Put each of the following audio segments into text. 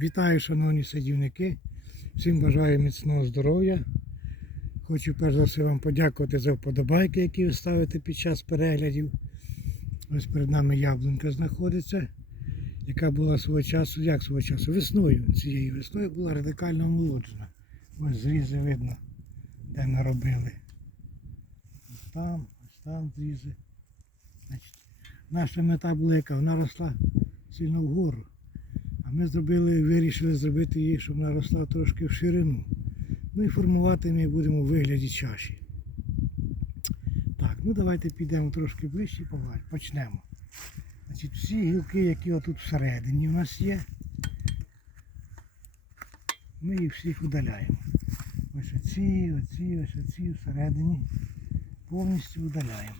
Вітаю, шановні садівники. Всім бажаю міцного здоров'я. Хочу перш за все вам подякувати за вподобайки, які ви ставите під час переглядів. Ось перед нами яблунька знаходиться, яка була свого часу, як свого часу, весною, цією весною була радикально омолоджена. Ось зрізи видно, де ми робили. Ось там, ось там зрізи. Значить, наша мета була яка? Вона росла сильно вгору. Ми зробили, вирішили зробити її, щоб вона росла трошки в ширину. Ну і формувати ми будемо у вигляді чаші. Так, ну давайте підемо трошки ближче і. Почнемо. Значить, всі гілки, які отут всередині у нас є, ми їх всіх удаляємо. Ось оці, оці, ось оці всередині повністю удаляємо.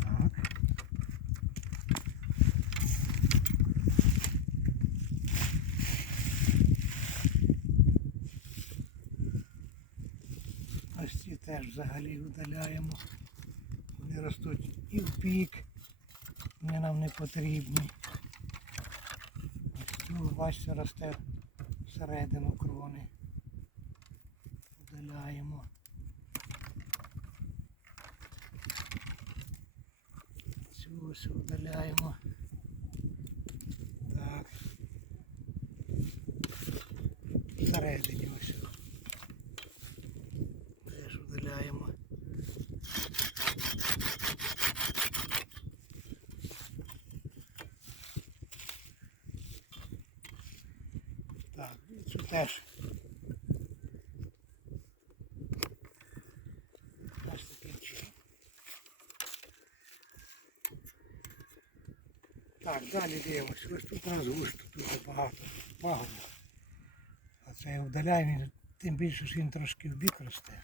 Так. Ось ці теж взагалі видаляємо. Вони ростуть і в пік, вони нам не потрібні. Ось бачите, росте всередину крони. Видаляємо. Цю ось видаляємо. Так. Всередині ось. Теж видаляємо. Так, і теж. Так, далі дивимось. Ось тут у нас густо, тут багато пагону. А це я вдаляємо, тим більше, що він трошки в бік росте.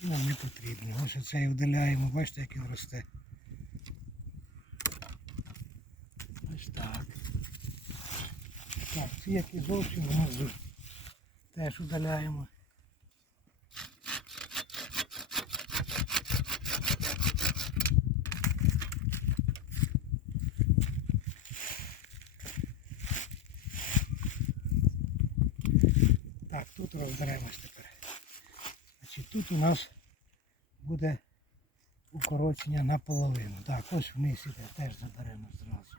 І нам не потрібно. Ось це вдаляємо, бачите, як він росте. Ось так. Так, ці які зовсім внизу. Теж удаляємо. Так, тут розберемось тепер. Значить, тут у нас буде укорочення наполовину. Так, ось вниз іде, теж заберемо зразу.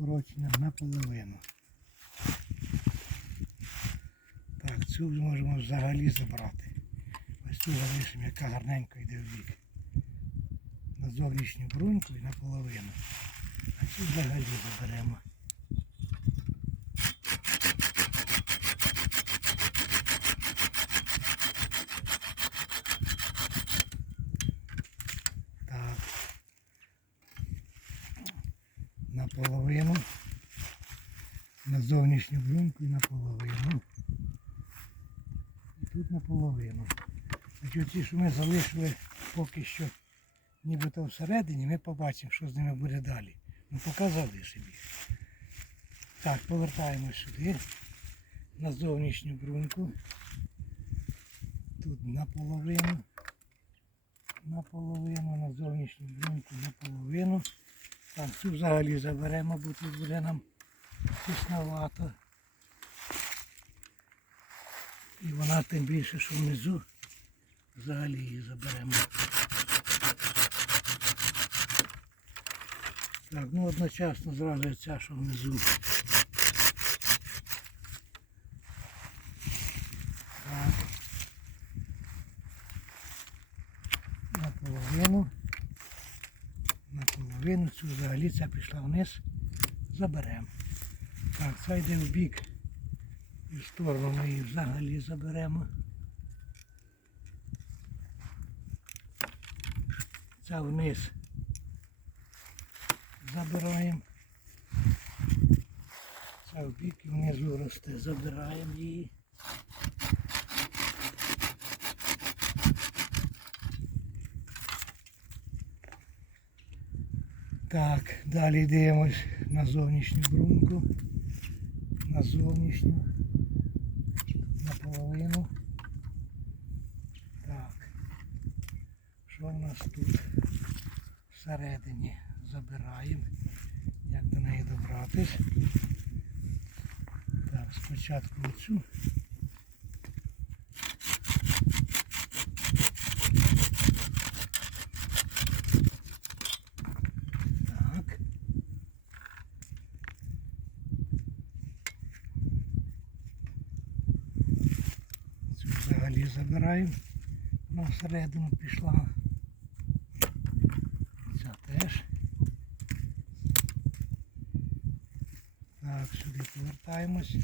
Укорочення наполовину. Так, цю можемо взагалі забрати. Ось цю залишимо, яка гарненько йде в бік. На зовнішню бруньку і наполовину. А цю взагалі заберемо. Наполовину. На зовнішню бруньку і наполовину. І тут наполовину. Значить, ті, що ми залишили поки що нібито всередині, ми побачимо, що з ними буде далі. Ну поки залишимо. Так, повертаємось сюди. На зовнішню бруньку. Тут наполовину. Наполовину, на зовнішню бруньку наполовину. Так, цю взагалі заберемо, бо тут буде нам тісновато. І вона тим більше, що внизу взагалі її заберемо. Так, ну одночасно зразу ця, що внизу. Так. Наполовину. Наполовину цю взагалі ця пішла вниз. Заберемо. Так, це йде в бік. І в сторону ми її взагалі заберемо. Ця вниз забираємо. Ця в бік і внизу росте, забираємо її. Так, далі йдемо на зовнішню брунку. На зовнішню. Наполовину. Так. Що в нас тут всередині? Забираємо. Як до неї добратись? Так, спочатку оцю. Забираємо. Вона всередину пішла. Ця теж. Так, сюди повертаємось.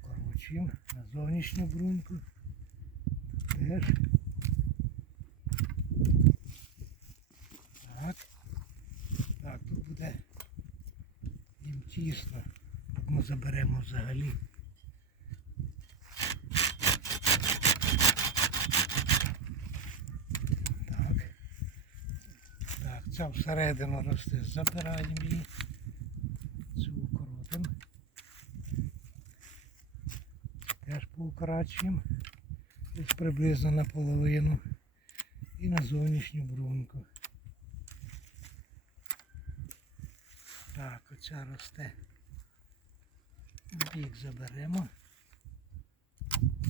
Корочимо на зовнішню бруньку. Теж. Так. Так, тут буде їм тісно. Ми заберемо взагалі. Так. Так, ця всередину росте. Забираємо її. Цю укоротимо. Теж поукорачуємо. Десь приблизно наполовину. І на зовнішню брунку. Так, оця росте. Бік заберемо.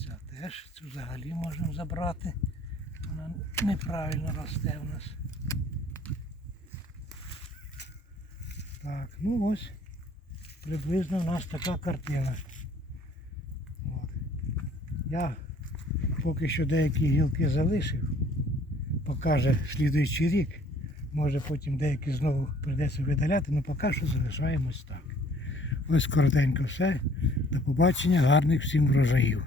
Ця теж, цю взагалі можемо забрати. Вона неправильно росте у нас. Так, ну ось приблизно у нас така картина. От. Я поки що деякі гілки залишив. Покаже слідуючий рік. Може потім деякі знову прийдеться видаляти, але поки що залишаємось так. Ось коротенько все. До побачення, гарних всім врожаїв.